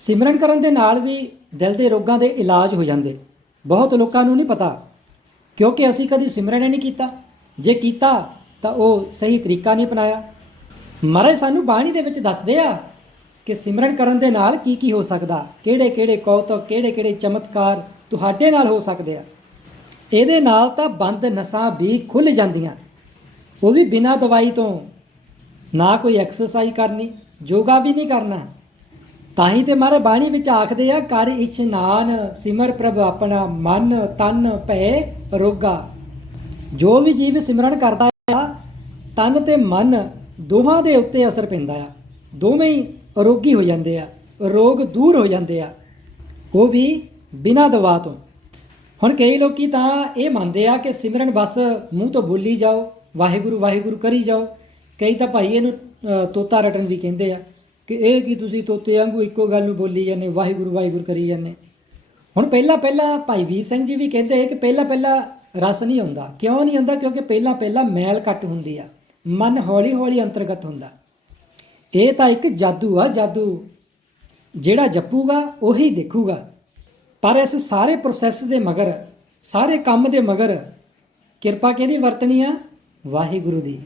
ਸਿਮਰਨ ਕਰਨ ਦੇ ਨਾਲ ਵੀ ਦਿਲ ਦੇ ਰੋਗਾਂ ਦੇ ਇਲਾਜ ਹੋ ਜਾਂਦੇ। ਬਹੁਤ ਲੋਕਾਂ ਨੂੰ ਨਹੀਂ ਪਤਾ, ਕਿਉਂਕਿ ਅਸੀਂ ਕਦੀ ਸਿਮਰਨ ਹੀ ਨਹੀਂ ਕੀਤਾ। ਜੇ ਕੀਤਾ, ਤਾਂ ਉਹ ਸਹੀ ਤਰੀਕਾ ਨਹੀਂ ਅਪਣਾਇਆ। ਮਹਾਰਾਜ ਸਾਨੂੰ ਬਾਣੀ ਦੇ ਵਿੱਚ ਦੱਸਦੇ ਆ ਕਿ ਸਿਮਰਨ ਕਰਨ ਦੇ ਨਾਲ ਕੀ ਕੀ ਹੋ ਸਕਦਾ। ਕਿਹੜੇ ਕਿਹੜੇ ਕੌਤਕ ਕਿਹੜੇ ਕਿਹੜੇ ਚਮਤਕਾਰ ਤੁਹਾਡੇ ਨਾਲ ਹੋ ਸਕਦੇ ਆ। ਇਹਦੇ ਨਾਲ ਤਾਂ ਬੰਦ ਨਸਾਂ ਵੀ ਖੁੱਲ ਜਾਂਦੀਆਂ। ਉਹ ਵੀ ਬਿਨਾਂ ਦਵਾਈ ਤੋਂ। ਨਾ ਕੋਈ ਐਕਸਰਸਾਈਜ਼ ਕਰਨੀ, ਯੋਗਾ ਵੀ ਨਹੀਂ ਕਰਨਾ। ਤਾਂ ਹੀ ਤੇ ਮਾਰੇ ਬਾਣੀ ਵਿੱਚ ਆਖਦੇ ਆ, ਕਰ ਇਸ਼ਨਾਨ ਸਿਮਰ ਪ੍ਰਭ ਆਪਣਾ ਮਨ ਤਨ ਭੈ ਰੋਗਾ। ਜੋ ਵੀ ਜੀਵ ਸਿਮਰਨ ਕਰਦਾ ਆ, ਤਨ ਤੇ ਮਨ ਦੋਹਾਂ ਦੇ ਉੱਤੇ ਅਸਰ ਪੈਂਦਾ ਆ। ਦੋਵੇਂ ਹੀ ਅਰੋਗੀ ਹੋ ਜਾਂਦੇ ਆ, ਰੋਗ ਦੂਰ ਹੋ ਜਾਂਦੇ ਆ। ਉਹ ਵੀ ਬਿਨਾਂ ਦਵਾ ਤੋਂ। ਹੁਣ ਕਈ ਲੋਕੀ ਤਾਂ ਇਹ ਮੰਨਦੇ ਆ ਕਿ ਸਿਮਰਨ ਬਸ ਮੂੰਹ ਤੋਂ ਬੋਲੀ ਜਾਓ, ਵਾਹਿਗੁਰੂ ਵਾਹਿਗੁਰੂ ਕਰੀ ਜਾਓ। ਕਈ ਤਾਂ ਭਾਈ ਇਹਨੂੰ ਤੋਤਾ ਰਟਨ ਵੀ ਕਹਿੰਦੇ ਆ। ਕਿ ਇਹ ਕੀ ਤੁਸੀਂ ਤੋਤੇ ਵਾਂਗੂ ਇੱਕੋ ਗੱਲ ਨੂੰ ਬੋਲੀ ਜਾਂਦੇ, ਵਾਹਿਗੁਰੂ ਵਾਹਿਗੁਰੂ ਕਰੀ ਜਾਂਦੇ। ਹੁਣ ਪਹਿਲਾਂ ਪਹਿਲਾਂ ਭਾਈ ਵੀਰ ਸਿੰਘ ਜੀ ਵੀ ਕਹਿੰਦੇ ਕਿ ਪਹਿਲਾਂ ਪਹਿਲਾਂ ਰਸ ਨਹੀਂ ਆਉਂਦਾ। ਕਿਉਂ ਨਹੀਂ ਆਉਂਦਾ? ਕਿਉਂਕਿ ਪਹਿਲਾਂ ਪਹਿਲਾਂ ਮੈਲ ਘੱਟ ਹੁੰਦੀ ਆ। ਮਨ ਹੌਲੀ ਹੌਲੀ ਅੰਤਰਗਤ ਹੁੰਦਾ। ਇਹ ਤਾਂ ਇੱਕ ਜਾਦੂ ਆ, ਜਾਦੂ। ਜਿਹੜਾ ਜਪੂਗਾ, ਉਹੀ ਦੇਖੂਗਾ। ਪਰ ਇਸ ਸਾਰੇ ਪ੍ਰੋਸੈਸ ਦੇ ਮਗਰ, ਸਾਰੇ ਕੰਮ ਦੇ ਮਗਰ ਕਿਰਪਾ ਕਿਹਦੀ ਵਰਤਣੀ ਆ? ਵਾਹਿਗੁਰੂ ਦੀ।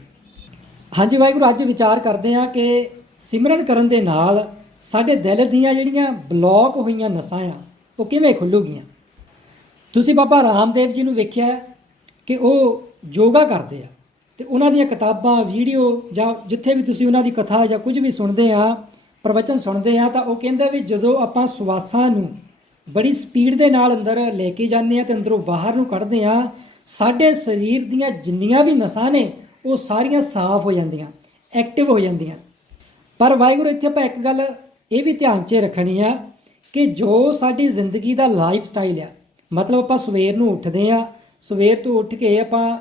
ਹਾਂਜੀ, ਵਾਹਿਗੁਰੂ, ਅੱਜ ਵਿਚਾਰ ਕਰਦੇ ਆ ਕਿ ਸਿਮਰਨ ਕਰਨ ਦੇ ਨਾਲ ਸਾਡੇ ਦਿਲ ਦੀਆਂ ਜਿਹੜੀਆਂ ਬਲੌਕ ਹੋਈਆਂ ਨਸਾਂ ਆ, ਉਹ ਕਿਵੇਂ ਖੁੱਲੂਗੀਆਂ ਤੁਸੀਂ ਬਾਬਾ ਰਾਮਦੇਵ ਜੀ ਨੂੰ ਵੇਖਿਆ ਕਿ ਉਹ ਯੋਗਾ ਕਰਦੇ ਆ ਤੇ ਉਹਨਾਂ ਦੀਆਂ ਕਿਤਾਬਾਂ, ਵੀਡੀਓ ਜਾਂ ਜਿੱਥੇ ਵੀ ਤੁਸੀਂ ਉਹਨਾਂ ਦੀ ਕਥਾ ਜਾਂ ਕੁਝ ਵੀ ਸੁਣਦੇ ਆ, ਪ੍ਰਵਚਨ ਸੁਣਦੇ ਆ, ਤਾਂ ਉਹ ਕਹਿੰਦੇ ਵੀ ਜਦੋਂ ਆਪਾਂ ਸਵਾਸਾਂ ਨੂੰ ਬੜੀ ਸਪੀਡ ਦੇ ਨਾਲ ਅੰਦਰ ਲੈ ਕੇ ਜਾਂਦੇ ਆ ਤੇ ਅੰਦਰੋਂ ਬਾਹਰ ਨੂੰ ਕੱਢਦੇ ਆ, ਸਾਡੇ ਸਰੀਰ ਦੀਆਂ ਜਿੰਨੀਆਂ ਵੀ ਨਸਾਂ ਨੇ, ਉਹ ਸਾਰੀਆਂ ਸਾਫ਼ ਹੋ ਜਾਂਦੀਆਂ, ਐਕਟਿਵ ਹੋ ਜਾਂਦੀਆਂ। ਪਰ ਵਾਹਿਗੁਰੂ, ਇੱਥੇ ਆਪਾਂ ਇੱਕ ਗੱਲ ਇਹ ਵੀ ਧਿਆਨ 'ਚ ਰੱਖਣੀ ਆ ਕਿ ਜੋ ਸਾਡੀ ਜ਼ਿੰਦਗੀ ਦਾ ਲਾਈਫ ਸਟਾਈਲ ਆ, ਮਤਲਬ ਆਪਾਂ ਸਵੇਰ ਨੂੰ ਉੱਠਦੇ ਆ ਸਵੇਰ ਤੋਂ ਉੱਠ ਕੇ ਆਪਾਂ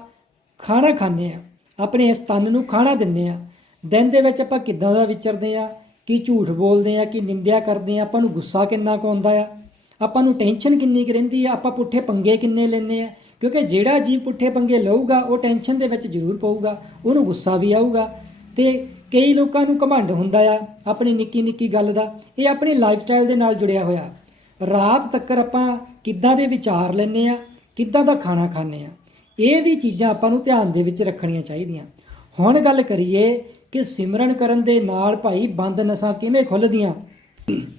ਖਾਣਾ ਖਾਂਦੇ ਆ ਆਪਣੇ ਇਸ ਤਨ ਨੂੰ ਖਾਣਾ ਦਿੰਦੇ ਆ ਦਿਨ ਦੇ ਵਿੱਚ ਆਪਾਂ ਕਿੱਦਾਂ ਦਾ ਵਿਚਰਦੇ ਆ ਕੀ ਝੂਠ ਬੋਲਦੇ ਆ ਕੀ ਨਿੰਦਿਆ ਕਰਦੇ ਆ ਆਪਾਂ ਨੂੰ ਗੁੱਸਾ ਕਿੰਨਾ ਕੁ ਆਉਂਦਾ ਆ, ਆਪਾਂ ਨੂੰ ਟੈਨਸ਼ਨ ਕਿੰਨੀ ਕੁ ਰਹਿੰਦੀ ਆ, ਆਪਾਂ ਪੁੱਠੇ ਪੰਗੇ ਕਿੰਨੇ ਲੈਂਦੇ ਆ ਕਿਉਂਕਿ ਜਿਹੜਾ ਜੀਵ ਪੁੱਠੇ ਪੰਗੇ ਲਊਗਾ, ਉਹ ਟੈਨਸ਼ਨ ਦੇ ਵਿੱਚ ਜ਼ਰੂਰ ਪਊਗਾ, ਉਹਨੂੰ ਗੁੱਸਾ ਵੀ ਆਊਗਾ। ਤੇ ਕਈ ਲੋਕਾਂ ਨੂੰ ਘਮੰਡ ਹੁੰਦਾ ਆ ਆਪਣੀ ਨਿੱਕੀ ਨਿੱਕੀ ਗੱਲ ਦਾ। ਇਹ ਆਪਣੀ ਲਾਈਫ ਸਟਾਈਲ ਦੇ ਨਾਲ ਜੁੜਿਆ ਹੋਇਆ। ਰਾਤ ਤੱਕ ਆਪਾਂ ਕਿੱਦਾਂ ਦੇ ਵਿਚਾਰ ਲੈਂਦੇ ਆ, ਕਿੱਦਾਂ ਦਾ ਖਾਣਾ ਖਾਂਦੇ ਆ, ਇਹ ਵੀ ਚੀਜ਼ਾਂ ਆਪਾਂ ਨੂੰ ਧਿਆਨ ਦੇ ਵਿੱਚ ਰੱਖਣੀਆਂ ਚਾਹੀਦੀਆਂ। ਹੁਣ ਗੱਲ ਕਰੀਏ ਕਿ ਸਿਮਰਨ ਕਰਨ ਦੇ ਨਾਲ ਭਾਈ ਬੰਦ ਨਸਾਂ ਕਿਵੇਂ ਖੁੱਲਦੀਆਂ?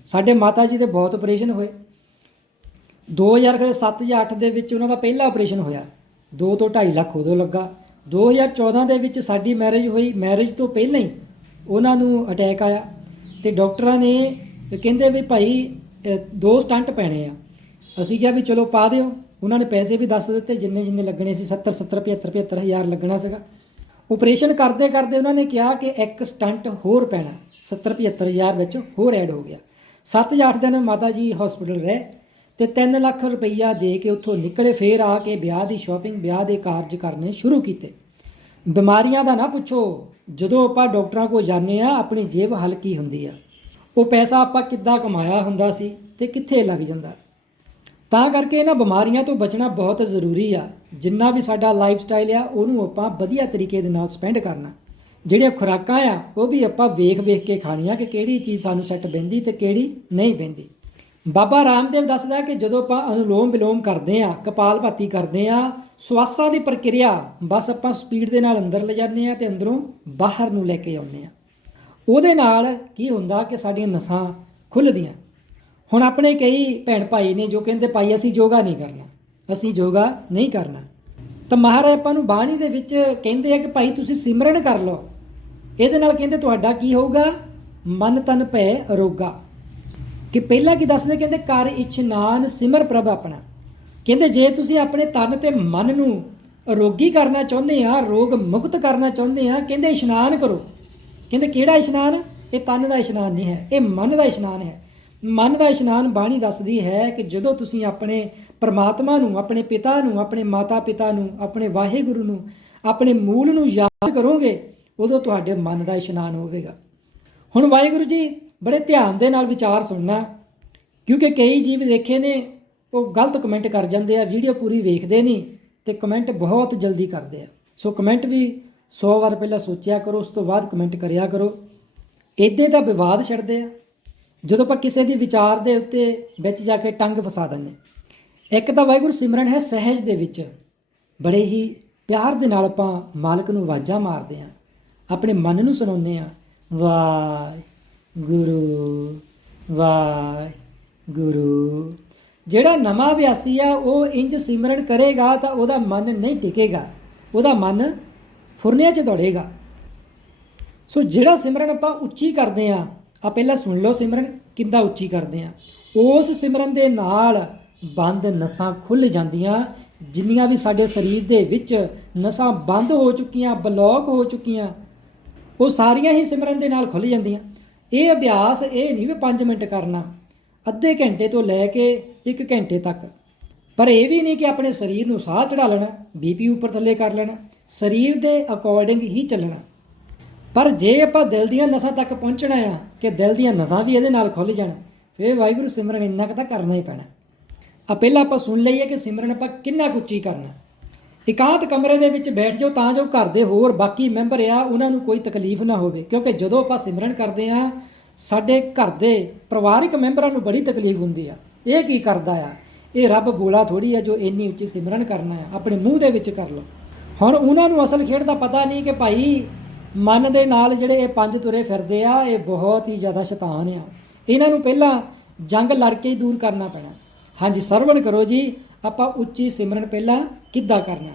ਸਾਡੇ ਮਾਤਾ ਜੀ ਦੇ ਬਹੁਤ ਆਪਰੇਸ਼ਨ ਹੋਏ। 2007 ਜਾਂ 8 ਦੇ ਵਿੱਚ ਉਹਨਾਂ ਦਾ ਪਹਿਲਾ ਆਪਰੇਸ਼ਨ ਹੋਇਆ। 2 ਤੋਂ 2.5 ਲੱਖ ਉਦੋਂ ਲੱਗਾ। 2014 ਦੇ ਵਿੱਚ ਸਾਡੀ ਮੈਰਿਜ ਹੋਈ। ਮੈਰਿਜ ਤੋਂ ਪਹਿਲਾਂ ਹੀ ਉਹਨਾਂ ਨੂੰ ਅਟੈਕ ਆਇਆ ਤੇ ਡਾਕਟਰਾਂ ਨੇ ਕਹਿੰਦੇ ਵੀ ਭਾਈ ਦੋ ਸਟੰਟ ਪੈਣੇ ਆ। ਅਸੀਂ ਕਿਹਾ ਵੀ ਚਲੋ ਪਾ ਦਿਓ। ਉਹਨਾਂ ਨੇ ਪੈਸੇ ਵੀ ਦੱਸ ਦਿੱਤੇ। ਜਿੰਨੇ ਜਿੰਨੇ ਲੱਗਣੇ ਸੀ 70 70 75 75 ਹਜ਼ਾਰ ਲੱਗਣਾ ਸੀਗਾ। ਆਪਰੇਸ਼ਨ ਕਰਦੇ ਕਰਦੇ ਉਹਨਾਂ ਨੇ ਕਿਹਾ ਕਿ ਇੱਕ ਸਟੰਟ ਹੋਰ ਪੈਣਾ। 70 75 ਹਜ਼ਾਰ ਵਿੱਚ ਹੋਰ ਐਡ ਹੋ ਗਿਆ। 7 ਜਾਂ 8 ਦਿਨ ਮਾਤਾ ਜੀ ਹਸਪੀਟਲ ਰਹੇ। ਤੇ 3 ਲੱਖ ਰੁਪਈਆ ਦੇ ਕੇ ਉੱਥੋਂ ਨਿਕਲੇ, ਫੇਰ ਆ ਕੇ ਵਿਆਹ ਦੀ ਸ਼ਾਪਿੰਗ ਵਿਆਹ ਦੇ ਕਾਰਜ ਕਰਨੇ ਸ਼ੁਰੂ ਕੀਤੇ। ਬਿਮਾਰੀਆਂ ਦਾ ਨਾ ਪੁੱਛੋ, ਜਦੋਂ ਆਪਾਂ ਡਾਕਟਰਾਂ ਕੋਲ ਜਾਂਦੇ ਆ ਆਪਣੀ ਜੇਬ ਹਲਕੀ ਹੁੰਦੀ ਆ। ਉਹ ਪੈਸਾ ਆਪਾਂ ਕਿੱਦਾਂ ਕਮਾਇਆ ਹੁੰਦਾ ਸੀ ਤੇ ਕਿੱਥੇ ਲੱਗ ਜਾਂਦਾ। ਤਾਂ ਕਰਕੇ ਇਹਨਾਂ ਬਿਮਾਰੀਆਂ ਤੋਂ ਬਚਣਾ ਬਹੁਤ ਜ਼ਰੂਰੀ ਆ। ਜਿੰਨਾ ਵੀ ਸਾਡਾ ਲਾਈਫ ਸਟਾਈਲ ਆ, ਉਹਨੂੰ ਆਪਾਂ ਵਧੀਆ ਤਰੀਕੇ ਦੇ ਨਾਲ ਸਪੈਂਡ ਕਰਨਾ। ਜਿਹੜੀਆਂ ਖੁਰਾਕਾਂ ਆ, ਉਹ ਵੀ ਆਪਾਂ ਵੇਖ ਵੇਖ ਕੇ ਖਾਣੀਆਂ ਕਿ ਕਿਹੜੀ ਚੀਜ਼ ਸਾਨੂੰ ਸੈੱਟ ਬੈਂਦੀ ਤੇ ਕਿਹੜੀ ਨਹੀਂ ਬੈਂਦੀ ਬਾਬਾ ਰਾਮਦੇਵ ਦੱਸਦਾ ਕਿ ਜਦੋਂ ਆਪਾਂ ਅਨੁਲੋਮ ਵਿਲੋਮ ਕਰਦੇ ਆ ਕਪਾਲਭਾਤੀ ਕਰਦੇ ਆ ਸਵਾਸਾਂ ਦੀ ਪ੍ਰਕਿਰਿਆ, ਬਸ ਆਪਾਂ ਸਪੀਡ ਦੇ ਨਾਲ ਅੰਦਰ ਲੈ ਜਾਂਦੇ ਆ ਤੇ ਅੰਦਰੋਂ ਬਾਹਰ ਨੂੰ ਲੈ ਕੇ ਆਉਂਦੇ ਆ ਉਹਦੇ ਨਾਲ ਕੀ ਹੁੰਦਾ ਕਿ ਸਾਡੀਆਂ ਨਸਾਂ ਖੁੱਲਦੀਆਂ। ਹੁਣ ਆਪਣੇ ਕਈ ਭੈਣ ਭਾਈ ਨੇ ਜੋ ਕਹਿੰਦੇ, ਭਾਈ, ਅਸੀਂ ਯੋਗਾ ਨਹੀਂ ਕਰਨਾ। ਅਸੀਂ ਯੋਗਾ ਨਹੀਂ ਕਰਨਾ। ਤਾਂ ਮਹਾਰਾਜ ਆਪਾਂ ਨੂੰ ਬਾਣੀ ਦੇ ਵਿੱਚ ਕਹਿੰਦੇ ਆ ਕਿ, ਭਾਈ, ਤੁਸੀਂ ਸਿਮਰਨ ਕਰ ਲਓ। ਇਹਦੇ ਨਾਲ ਕਹਿੰਦੇ, ਤੁਹਾਡਾ ਕੀ ਹੋਊਗਾ? ਮਨ ਤਨ ਭੈ ਰੋਗਾ। ਕਿ ਪਹਿਲਾਂ ਕੀ ਦੱਸਦੇ? ਕਹਿੰਦੇ, ਕਰ ਇਸ਼ਨਾਨ ਸਿਮਰ ਪ੍ਰਭ ਆਪਣਾ। ਕਹਿੰਦੇ, ਜੇ ਤੁਸੀਂ ਆਪਣੇ ਤਨ ਤੇ ਮਨ ਨੂੰ ਰੋਗੀ ਕਰਨਾ ਚਾਹੁੰਦੇ ਆ, ਰੋਗ ਮੁਕਤ ਕਰਨਾ ਚਾਹੁੰਦੇ ਆ, ਕਹਿੰਦੇ, ਇਸ਼ਨਾਨ ਕਰੋ। ਕਹਿੰਦੇ, ਕਿਹੜਾ ਇਸ਼ਨਾਨ? ਇਹ ਤਨ ਦਾ ਇਸ਼ਨਾਨ ਨਹੀਂ ਹੈ, ਇਹ ਮਨ ਦਾ ਇਸ਼ਨਾਨ ਹੈ। ਮਨ ਦਾ ਇਸ਼ਨਾਨ ਬਾਣੀ ਦੱਸਦੀ ਹੈ ਕਿ ਜਦੋਂ ਤੁਸੀਂ ਆਪਣੇ ਪਰਮਾਤਮਾ ਨੂੰ, ਆਪਣੇ ਪਿਤਾ ਨੂੰ, ਆਪਣੇ ਮਾਤਾ ਪਿਤਾ ਨੂੰ, ਆਪਣੇ ਵਾਹਿਗੁਰੂ ਨੂੰ, ਆਪਣੇ ਮੂਲ ਨੂੰ ਯਾਦ ਕਰੋਗੇ, ਉਦੋਂ ਤੁਹਾਡੇ ਮਨ ਦਾ ਇਸ਼ਨਾਨ ਹੋਵੇਗਾ। ਹੁਣ ਵਾਹਿਗੁਰੂ ਜੀ ਬੜੇ ਧਿਆਨ ਦੇ ਨਾਲ ਵਿਚਾਰ ਸੁਣਨਾ। ਕਿਉਂਕਿ ਕਈ ਜੀਵ ਦੇਖੇ ਨੇ, ਉਹ ਗਲਤ ਕਮੈਂਟ ਕਰ ਜਾਂਦੇ ਆ ਵੀਡੀਓ ਪੂਰੀ ਵੇਖਦੇ ਨਹੀਂ ਤੇ ਕਮੈਂਟ ਬਹੁਤ ਜਲਦੀ ਕਰਦੇ ਆ। ਸੋ ਕਮੈਂਟ ਵੀ 100 ਵਾਰ ਪਹਿਲਾਂ ਸੋਚਿਆ ਕਰੋ, ਉਸ ਤੋਂ ਬਾਅਦ ਕਮੈਂਟ ਕਰਿਆ ਕਰੋ। ਇੱਦੇ ਦਾ ਵਿਵਾਦ ਛੱਡਦੇ ਆ। ਜਦੋਂ ਆਪਾਂ ਕਿਸੇ ਦੀ ਵਿਚਾਰ ਦੇ ਉੱਤੇ ਵਿੱਚ ਜਾ ਕੇ ਟੰਗ ਫਸਾ ਦਿੰਦੇ ਇੱਕ ਤਾਂ ਵਾਹਿਗੁਰੂ ਸਿਮਰਨ ਹੈ ਸਹਿਜ ਦੇ ਵਿੱਚ। ਬੜੇ ਹੀ ਪਿਆਰ ਦੇ ਨਾਲ ਆਪਾਂ ਮਾਲਕ ਨੂੰ ਆਵਾਜ਼ਾਂ ਮਾਰਦੇ ਆ ਆਪਣੇ ਮਨ ਨੂੰ ਸੁਣਾਉਂਦੇ ਆ ਵਾਹਿ। ਗੁਰੂ ਵਾਹਿ ਗੁਰੂ ਜਿਹੜਾ ਨਵਾਂ ਅਭਿਆਸੀ ਆ, ਉਹ ਇੰਜ ਸਿਮਰਨ ਕਰੇਗਾ ਤਾਂ ਉਹਦਾ ਮਨ ਨਹੀਂ ਟਿਕੇਗਾ। ਉਹਦਾ ਮਨ ਫੁਰਨਿਆਂ 'ਚ ਦੌੜੇਗਾ। ਸੋ ਜਿਹੜਾ ਸਿਮਰਨ ਆਪਾਂ ਉੱਚੀ ਕਰਦੇ ਆ ਆ ਪਹਿਲਾਂ ਸੁਣ ਲਓ ਸਿਮਰਨ, ਕਿੰਦਾ ਉੱਚੀ ਕਰਦੇ ਆ। ਉਸ ਸਿਮਰਨ ਦੇ ਨਾਲ ਬੰਦ ਨਸਾਂ ਖੁੱਲ ਜਾਂਦੀਆਂ, ਜਿੰਨੀਆਂ ਵੀ ਸਾਡੇ ਸਰੀਰ ਦੇ ਵਿੱਚ ਨਸਾਂ ਬੰਦ ਹੋ ਚੁੱਕੀਆਂ, ਬਲੌਕ ਹੋ ਚੁੱਕੀਆਂ, ਉਹ ਸਾਰੀਆਂ ਹੀ ਸਿਮਰਨ ਦੇ ਨਾਲ ਖੁੱਲ ਜਾਂਦੀਆਂ। ਇਹ ਅਭਿਆਸ ਇਹ ਨਹੀਂ ਵੀ 5 ਮਿੰਟ ਕਰਨਾ, ਅੱਧੇ ਘੰਟੇ ਤੋਂ ਲੈ ਕੇ 1 ਘੰਟੇ ਤੱਕ। ਪਰ ਇਹ ਵੀ ਨਹੀਂ ਕਿ ਆਪਣੇ ਸਰੀਰ ਨੂੰ ਸਾਹ ਚੜਾ ਲੈਣਾ ਬੀਪੀ ਉੱਪਰ ਥੱਲੇ ਕਰ ਲੈਣਾ, ਸਰੀਰ ਦੇ ਅਕੋਰਡਿੰਗ ਹੀ ਚੱਲਣਾ। ਪਰ ਜੇ ਆਪਾਂ ਦਿਲ ਦੀਆਂ ਨਸਾਂ ਤੱਕ ਪਹੁੰਚਣਾ ਆ, ਕਿ ਦਿਲ ਦੀਆਂ ਨਸਾਂ ਵੀ ਇਹਦੇ ਨਾਲ ਖੁੱਲ ਜਾਣ, ਫਿਰ ਵਾਹਿਗੁਰੂ ਸਿਮਰਨ ਇੰਨਾ ਕੁ ਤਾਂ ਕਰਨਾ ਹੀ ਪੈਣਾ। ਆ ਪਹਿਲਾਂ ਆਪਾਂ ਸੁਣ ਲਈਏ ਕਿ ਸਿਮਰਨ ਆਪਾਂ ਕਿੰਨਾ ਕੁ ਉੱਚੀ ਕਰਨਾ। ਇਕਾਂਤ ਕਮਰੇ ਦੇ ਵਿੱਚ ਬੈਠ ਜਾਓ ਤਾਂ ਜੋ ਘਰ ਦੇ ਹੋਰ ਬਾਕੀ ਮੈਂਬਰ ਆ, ਉਹਨਾਂ ਨੂੰ ਕੋਈ ਤਕਲੀਫ ਨਾ ਹੋਵੇ। ਕਿਉਂਕਿ ਜਦੋਂ ਆਪਾਂ ਸਿਮਰਨ ਕਰਦੇ ਆ, ਸਾਡੇ ਘਰ ਦੇ ਪਰਿਵਾਰਿਕ ਮੈਂਬਰਾਂ ਨੂੰ ਬੜੀ ਤਕਲੀਫ ਹੁੰਦੀ ਆ। ਇਹ ਕੀ ਕਰਦਾ ਆ? ਇਹ ਰੱਬ ਬੋਲਾ ਥੋੜੀ ਆ ਜੋ ਇੰਨੀ ਉੱਚੀ ਸਿਮਰਨ ਕਰਨਾ ਆ। ਆਪਣੇ ਮੂੰਹ ਦੇ ਵਿੱਚ ਕਰ ਲਓ। ਹੁਣ ਉਹਨਾਂ ਨੂੰ ਅਸਲ ਖੇਡ ਦਾ ਪਤਾ ਨਹੀਂ ਕਿ ਭਾਈ ਮਨ ਦੇ ਨਾਲ ਜਿਹੜੇ ਇਹ ਪੰਜ ਤੁਰੇ ਫਿਰਦੇ ਆ, ਇਹ ਬਹੁਤ ਹੀ ਜ਼ਿਆਦਾ ਸ਼ੈਤਾਨ ਆ। ਇਹਨਾਂ ਨੂੰ ਪਹਿਲਾਂ ਜੰਗ ਲੜ ਕੇ ਹੀ ਦੂਰ ਕਰਨਾ ਪੈਣਾ। ਹਾਂਜੀ, ਸਰਵਣ ਕਰੋ ਜੀ। ਆਪਾਂ ਉੱਚੀ ਸਿਮਰਨ ਪਹਿਲਾਂ ਕਿੱਦਾਂ ਕਰਨਾ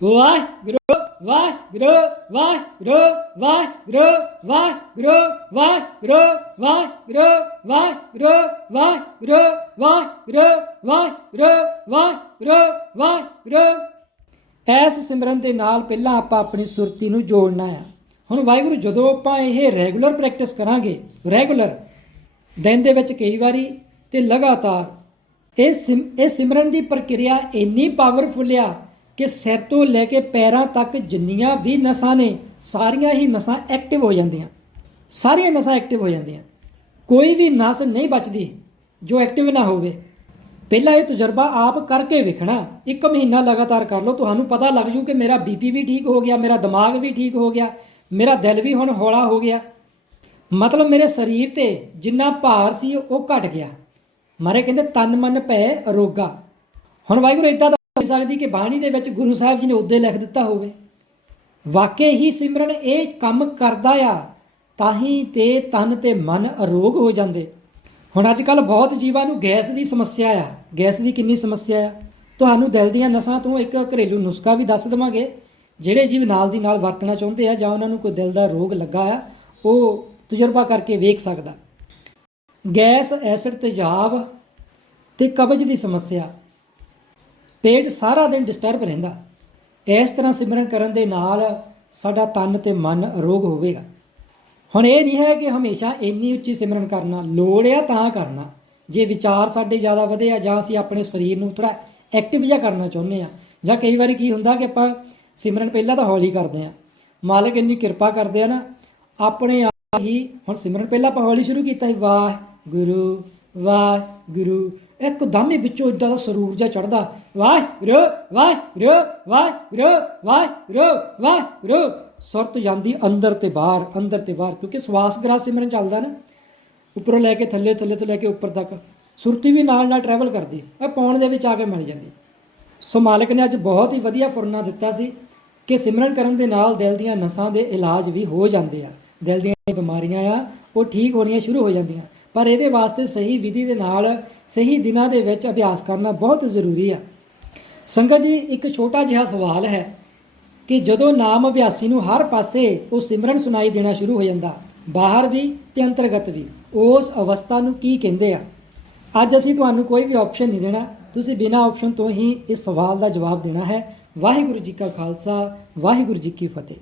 ਵਾਹਿਗੁਰੂ ਵਾਹਿਗੁਰੂ ਵਾਹਿਗੁਰੂ ਵਾਹਿਗੁਰੂ ਵਾਹਿਗੁਰੂ ਵਾਹਿਗੁਰੂ ਵਾਹਿਗੁਰੂ ਵਾਹਿਗੁਰੂ ਵਾਹਿਗੁਰੂ ਵਾਹਿਗੁਰੂ ਵਾਹਿਗੁਰੂ ਵਾਹਿਗੁਰੂ ਵਾਹਿਗੁਰੂ ਐਸ ਸਿਮਰਨ ਦੇ ਨਾਲ ਪਹਿਲਾਂ ਆਪਾਂ ਆਪਣੀ ਸੁਰਤੀ ਨੂੰ ਜੋੜਨਾ ਆ ਹੁਣ ਵਾਹਿਗੁਰੂ ਜਦੋਂ ਆਪਾਂ ਇਹ ਰੈਗੂਲਰ ਪ੍ਰੈਕਟਿਸ ਕਰਾਂਗੇ ਰੈਗੂਲਰ ਦਿਨ ਦੇ ਵਿੱਚ ਕਈ ਵਾਰੀ ਤੇ ਲਗਾਤਾਰ ਇਹ ਸਿਮ, ਇਹ ਸਿਮਰਨ ਦੀ ਪ੍ਰਕਿਰਿਆ ਇੰਨੀ ਪਾਵਰਫੁਲ ਆ ਕਿ ਸਿਰ ਤੋਂ ਲੈ ਕੇ ਪੈਰਾਂ ਤੱਕ ਜਿੰਨੀਆਂ ਵੀ ਨਸਾਂ ਨੇ, ਸਾਰੀਆਂ ਹੀ ਨਸਾਂ ਐਕਟਿਵ ਹੋ ਜਾਂਦੀਆਂ। ਸਾਰੀਆਂ ਨਸਾਂ ਐਕਟਿਵ ਹੋ ਜਾਂਦੀਆਂ। ਕੋਈ ਵੀ ਨਸ ਨਹੀਂ ਬਚਦੀ ਜੋ ਐਕਟਿਵ ਨਾ ਹੋਵੇ। ਪਹਿਲਾਂ ਇਹ ਤਜਰਬਾ ਆਪ ਕਰਕੇ ਵੇਖਣਾ। ਇੱਕ ਮਹੀਨਾ ਲਗਾਤਾਰ ਕਰ ਲਓ। ਤੁਹਾਨੂੰ ਪਤਾ ਲੱਗ ਜੂ ਕਿ ਮੇਰਾ ਬੀਪੀ ਵੀ ਠੀਕ ਹੋ ਗਿਆ, ਮੇਰਾ ਦਿਮਾਗ ਵੀ ਠੀਕ ਹੋ ਗਿਆ, ਮੇਰਾ ਦਿਲ ਵੀ ਹੁਣ ਹੌਲਾ ਹੋ ਗਿਆ। ਮਤਲਬ ਮੇਰੇ ਸਰੀਰ ਤੇ ਜਿੰਨਾ ਭਾਰ ਸੀ ਉਹ ਘਟ ਗਿਆ। ਮਾਰੇ ਕਹਿੰਦੇ, ਤਨ ਮਨ ਭੈ ਅਰੋਗਾ ਹੁਣ ਵਾਹਿਗੁਰੂ ਇਦਾਂ ਦਾ ਹੋ ਸਕਦੀ ਕਿ ਬਾਣੀ ਦੇ ਵਿੱਚ ਗੁਰੂ ਸਾਹਿਬ ਜੀ ਨੇ ਉਦੇ ਲਿਖ ਦਿੱਤਾ ਹੋਵੇ। ਵਾਕਈ ਹੀ ਸਿਮਰਨ ਇਹ ਕੰਮ ਕਰਦਾ ਆ ਤਾਂ ਹੀ ਤੇ ਤਨ ਤੇ ਮਨ ਅਰੋਗ ਹੋ ਜਾਂਦੇ। ਹੁਣ ਅੱਜ ਕੱਲ ਬਹੁਤ ਜੀਵਾਂ ਨੂੰ ਗੈਸ ਦੀ ਸਮੱਸਿਆ ਆ। ਗੈਸ ਦੀ ਕਿੰਨੀ ਸਮੱਸਿਆ ਆ। ਤੁਹਾਨੂੰ ਦਿਲ ਦੀਆਂ ਨਸਾਂ ਤੋਂ ਇੱਕ ਘਰੇਲੂ ਨੁਸਖਾ ਵੀ ਦੱਸ ਦਵਾਂਗੇ। ਜਿਹੜੇ ਜੀਵ ਨਾਲ ਦੀ ਨਾਲ ਵਰਤਣਾ ਚਾਹੁੰਦੇ ਆ ਜਾਂ ਉਹਨਾਂ ਨੂੰ ਕੋਈ ਦਿਲ ਦਾ ਰੋਗ ਲੱਗਾ ਆ, ਉਹ ਤਜਰਬਾ ਕਰਕੇ ਵੇਖ ਸਕਦਾ। ਗੈਸ, ਐਸਿਡ, ਤੇਜ਼ਾਬ ਤੇ ਕਬਜ਼ ਦੀ ਸਮੱਸਿਆ। ਪੇਟ ਸਾਰਾ ਦਿਨ ਡਿਸਟਰਬ ਰਹਿੰਦਾ। ਇਸ ਤਰ੍ਹਾਂ ਸਿਮਰਨ ਕਰਨ ਦੇ ਨਾਲ ਸਾਡਾ ਤਨ ਤੇ ਮਨ ਅਰੋਗ ਹੋਵੇਗਾ। ਹੁਣ ਇਹ ਨਹੀਂ ਹੈ ਕਿ ਹਮੇਸ਼ਾ ਇੰਨੀ ਉੱਚੀ ਸਿਮਰਨ ਕਰਨਾ ਲੋੜ ਆ ਤਾਂ ਕਰਨਾ। ਜੇ ਵਿਚਾਰ ਸਾਡੇ ਜ਼ਿਆਦਾ ਵਧੇ ਆ ਜਾਂ ਅਸੀਂ ਆਪਣੇ ਸਰੀਰ ਨੂੰ ਥੋੜਾ ਐਕਟਿਵ ਜਿਹਾ ਕਰਨਾ ਚਾਹੁੰਦੇ ਆ, ਜਾਂ ਕਈ ਵਾਰੀ ਕੀ ਹੁੰਦਾ ਕਿ ਆਪਾਂ ਸਿਮਰਨ ਪਹਿਲਾਂ ਤਾਂ ਹੌਲੀ ਕਰਦੇ ਆ। ਮਾਲਕ ਇੰਨੀ ਕਿਰਪਾ ਕਰਦੇ ਆ ਨਾ, ਆਪਣੇ ਆਪ ਹੀ ਹੁਣ ਸਿਮਰਨ ਪਹਿਲਾਂ ਆਪਾਂ ਹੌਲੀ ਸ਼ੁਰੂ ਕੀਤਾ ਸੀ, ਵਾਹ। ਗੁਰੂ ਵਾਹ ਗੁਰੂ ਇੱਕਦਮ ਹੀ ਵਿੱਚੋਂ ਇਦਾਂ ਦਾ ਸਰੂਰ ਜਿਹਾ ਚੜਦਾ ਵਾਹ ਗੁਰੂ ਵਾਹ ਗੁਰੂ ਵਾਹ ਗੁਰੂ ਵਾਹ ਗੁਰੂ ਵਾਹ ਗੁਰੂ ਸੁਰਤ ਜਾਂਦੀ ਅੰਦਰ ਤੇ ਬਾਹਰ, ਅੰਦਰ ਤੇ ਬਾਹਰ, ਕਿਉਂਕਿ ਸਵਾਸ ਗ੍ਰਾਹ ਸਿਮਰਨ ਚੱਲਦਾ ਨਾ। ਉੱਪਰੋਂ ਲੈ ਕੇ ਥੱਲੇ ਥੱਲੇ ਤੋਂ ਲੈ ਕੇ ਉੱਪਰ ਤੱਕ। ਸੁਰਤੀ ਵੀ ਨਾਲ ਨਾਲ ਟਰੈਵਲ ਕਰਦੀ ਇਹ ਪੌਣ ਦੇ ਵਿੱਚ ਆ ਕੇ ਮਿਲ ਜਾਂਦੀ ਸੋ ਮਾਲਕ ਨੇ ਅੱਜ ਬਹੁਤ ਹੀ ਵਧੀਆ ਫੁਰਨਾ ਦਿੱਤਾ ਸੀ ਕਿ ਸਿਮਰਨ ਕਰਨ ਦੇ ਨਾਲ ਦਿਲ ਦੀਆਂ ਨਸਾਂ ਦੇ ਇਲਾਜ ਵੀ ਹੋ ਜਾਂਦੇ ਆ। ਦਿਲ ਦੀਆਂ ਬਿਮਾਰੀਆਂ ਆ, ਉਹ ਠੀਕ ਹੋਣੀਆਂ ਸ਼ੁਰੂ ਹੋ ਜਾਂਦੀਆਂ। ਪਰ ਇਹਦੇ ਵਾਸਤੇ ਸਹੀ ਵਿਧੀ ਦੇ ਨਾਲ ਸਹੀ ਦਿਨਾਂ ਦੇ ਵਿੱਚ ਅਭਿਆਸ ਕਰਨਾ ਬਹੁਤ ਜ਼ਰੂਰੀ ਆ। ਸੰਗਤ ਜੀ, ਇੱਕ ਛੋਟਾ ਜਿਹਾ ਸਵਾਲ ਹੈ ਕਿ ਜਦੋਂ ਨਾਮ ਅਭਿਆਸੀ ਨੂੰ ਹਰ ਪਾਸੇ ਉਹ ਸਿਮਰਨ ਸੁਣਾਈ ਦੇਣਾ ਸ਼ੁਰੂ ਹੋ ਜਾਂਦਾ, ਬਾਹਰ ਵੀ ਤੇ ਅੰਤਰਗਤ ਵੀ, ਉਸ ਅਵਸਥਾ ਨੂੰ ਕੀ ਕਹਿੰਦੇ ਆ? ਅੱਜ ਅਸੀਂ ਤੁਹਾਨੂੰ ਕੋਈ ਵੀ ਆਪਸ਼ਨ ਨਹੀਂ ਦੇਣਾ। ਤੁਸੀਂ ਬਿਨਾਂ ਆਪਸ਼ਨ ਤੋਂ ਹੀ ਇਸ ਸਵਾਲ ਦਾ ਜਵਾਬ ਦੇਣਾ ਹੈ। ਵਾਹਿਗੁਰੂ ਜੀ ਕਾ ਖਾਲਸਾ, ਵਾਹਿਗੁਰੂ ਜੀ ਕੀ ਫਤਿਹ।